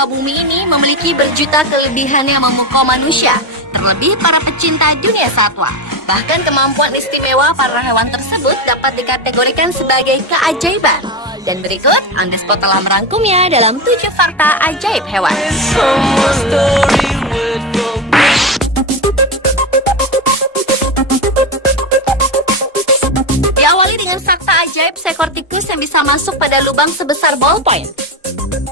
muka bumi ini memiliki berjuta kelebihan yang memukau manusia, terlebih para pecinta dunia satwa. Bahkan kemampuan istimewa para hewan tersebut dapat dikategorikan sebagai keajaiban. Dan berikut, On The Spot telah merangkumnya dalam 7 fakta ajaib hewan. Diawali dengan fakta ajaib seekor tikus yang bisa masuk pada lubang sebesar ballpoint.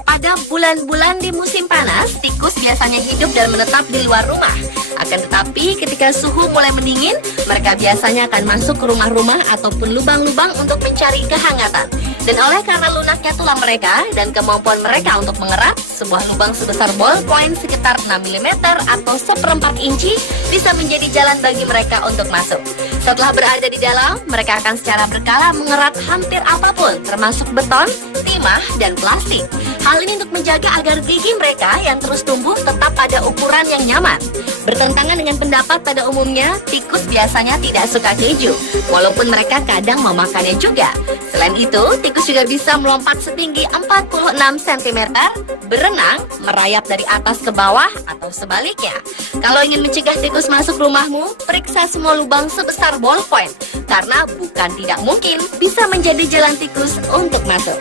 Pada bulan-bulan di musim panas, tikus biasanya hidup dan menetap di luar rumah. Akan tetapi ketika suhu mulai mendingin, mereka biasanya akan masuk ke rumah-rumah ataupun lubang-lubang untuk mencari kehangatan. Dan oleh karena lunaknya tulang mereka dan kemampuan mereka untuk mengerap, sebuah lubang sebesar ballpoint sekitar 6 mm atau 1/4 inci bisa menjadi jalan bagi mereka untuk masuk. Setelah berada di dalam, mereka akan secara berkala mengerat hampir apapun, termasuk beton, timah, dan plastik. Hal ini untuk menjaga agar gigi mereka yang terus tumbuh tetap pada ukuran yang nyaman. Bertentangan dengan pendapat pada umumnya, tikus biasanya tidak suka keju, walaupun mereka kadang memakannya juga. Selain itu, tikus juga bisa melompat setinggi 46 cm, berenang, merayap dari atas ke bawah, atau sebaliknya. Kalau ingin mencegah tikus masuk rumahmu, periksa semua lubang sebesar ballpoint, karena bukan tidak mungkin bisa menjadi jalan tikus untuk masuk.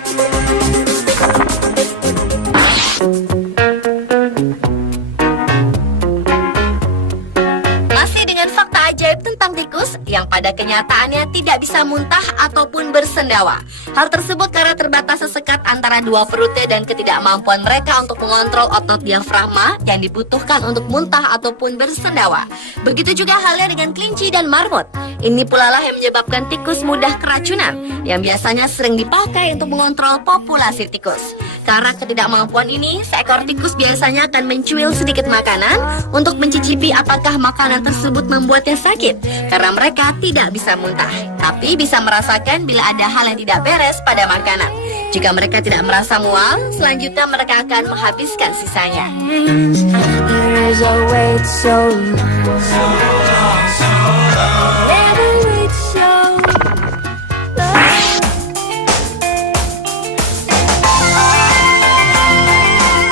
Masih dengan fakta ajaib tentang tikus yang pada kenyataannya tidak bisa muntah ataupun bersendawa. Hal tersebut karena terbatas sekat antara dua perutnya dan ketidakmampuan mereka untuk mengontrol otot diafragma yang dibutuhkan untuk muntah ataupun bersendawa. Begitu juga halnya dengan kelinci dan marmut. Ini pula lah yang menyebabkan tikus mudah keracunan, yang biasanya sering dipakai untuk mengontrol populasi tikus. Karena ketidakmampuan ini, seekor tikus biasanya akan mencuil sedikit makanan untuk mencicipi apakah makanan tersebut membuatnya sakit, karena mereka tidak bisa muntah, tapi bisa merasakan bila ada hal yang tidak beres pada makanan. Jika mereka tidak merasa mual, selanjutnya mereka akan menghabiskan sisanya.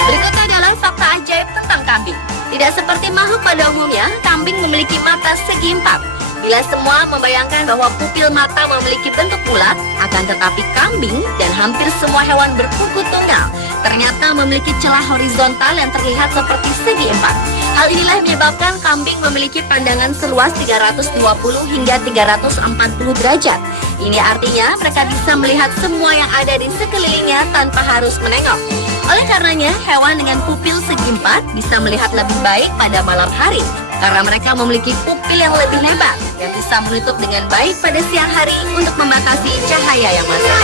Berikutnya adalah fakta ajaib tentang kambing. Tidak seperti makhluk pada umumnya, kambing memiliki mata segi empat. Bila semua membayangkan bahwa pupil mata memiliki bentuk bulat, akan tetapi kambing dan hampir semua hewan berkuku tunggal ternyata memiliki celah horizontal yang terlihat seperti segi empat. Hal inilah yang menyebabkan kambing memiliki pandangan seluas 320 hingga 340 derajat. Ini artinya mereka bisa melihat semua yang ada di sekelilingnya tanpa harus menengok. Oleh karenanya, hewan dengan pupil segi empat bisa melihat lebih baik pada malam hari, karena mereka memiliki pupil yang lebih lebar yang bisa menutup dengan baik pada siang hari untuk membatasi cahaya yang masuk.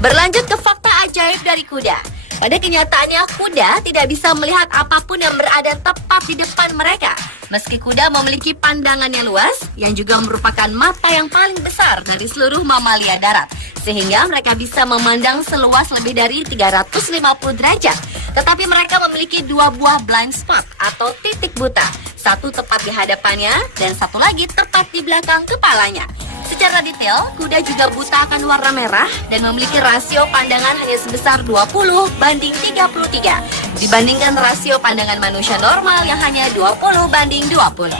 Berlanjut ke fakta ajaib dari kuda. Pada kenyataannya, kuda tidak bisa melihat apapun yang berada tepat di depan mereka. Meski kuda memiliki pandangan yang luas, yang juga merupakan mata yang paling besar dari seluruh mamalia darat, sehingga mereka bisa memandang seluas lebih dari 350 derajat. Tetapi mereka memiliki dua buah blind spot atau titik buta, satu tepat di hadapannya dan satu lagi tepat di belakang kepalanya. Secara detail, kuda juga buta akan warna merah dan memiliki rasio pandangan hanya sebesar 20:33 dibandingkan rasio pandangan manusia normal yang hanya 20:20.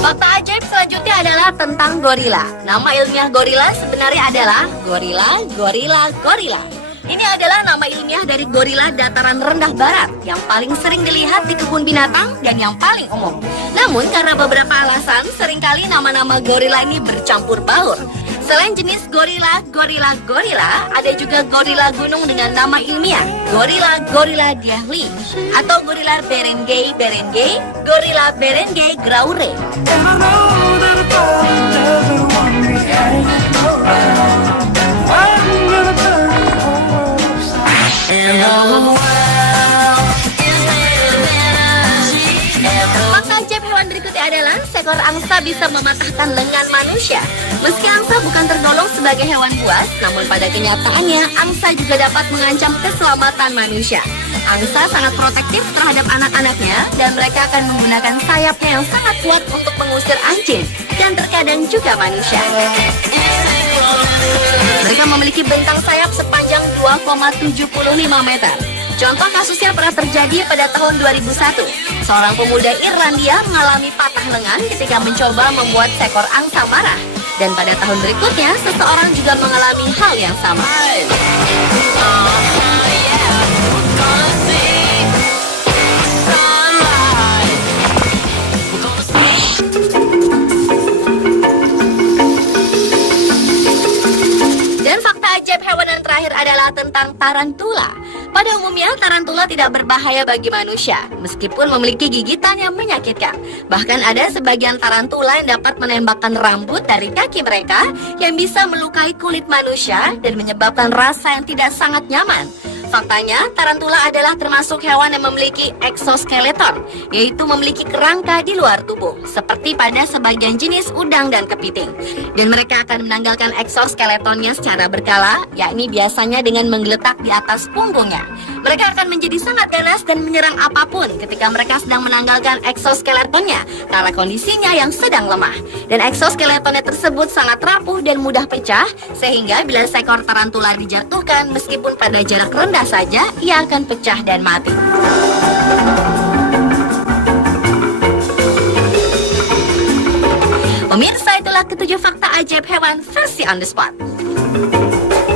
Fakta ajaib selanjutnya adalah tentang gorila. Nama ilmiah gorila sebenarnya adalah gorila. Ini adalah nama ilmiah dari gorila dataran rendah barat yang paling sering dilihat di kebun binatang dan yang paling umum. Namun karena beberapa alasan, seringkali nama-nama gorila ini bercampur baur. Selain jenis gorila, ada juga gorila gunung dengan nama ilmiah Gorilla diahli atau gorila Berengay, gorila Berengay graure. Fakta ajaib hewan berikutnya adalah seekor angsa bisa mematahkan lengan manusia. Meski angsa bukan tergolong sebagai hewan buas, namun pada kenyataannya angsa juga dapat mengancam keselamatan manusia. Angsa sangat protektif terhadap anak-anaknya dan mereka akan menggunakan sayapnya yang sangat kuat untuk mengusir anjing dan terkadang juga manusia. Mereka memiliki bentang sayap sepanjang 2,75 meter. Contoh kasusnya pernah terjadi pada tahun 2001. Seorang pemuda Irlandia mengalami patah lengan ketika mencoba membuat seekor angsa marah. Dan pada tahun berikutnya, seseorang juga mengalami hal yang sama. Dan fakta ajaib hewan yang terakhir adalah tentang tarantula. Pada umumnya, tarantula tidak berbahaya bagi manusia, meskipun memiliki gigitan yang menyakitkan. Bahkan ada sebagian tarantula yang dapat menembakkan rambut dari kaki mereka yang bisa melukai kulit manusia dan menyebabkan rasa yang tidak sangat nyaman. Faktanya, tarantula adalah termasuk hewan yang memiliki eksoskeleton, yaitu memiliki kerangka di luar tubuh, seperti pada sebagian jenis udang dan kepiting. Dan mereka akan menanggalkan eksoskeletonnya secara berkala, yakni biasanya dengan menggeletak di atas punggungnya. Mereka akan menjadi sangat ganas dan menyerang apapun ketika mereka sedang menanggalkan eksoskeletonnya, karena kondisinya yang sedang lemah. Dan eksoskeletonnya tersebut sangat rapuh dan mudah pecah, sehingga bila seekor tarantula dijatuhkan, meskipun pada jarak rendah saja, ia akan pecah dan mati. Pemirsa, itulah ketujuh fakta ajaib hewan versi on the spot.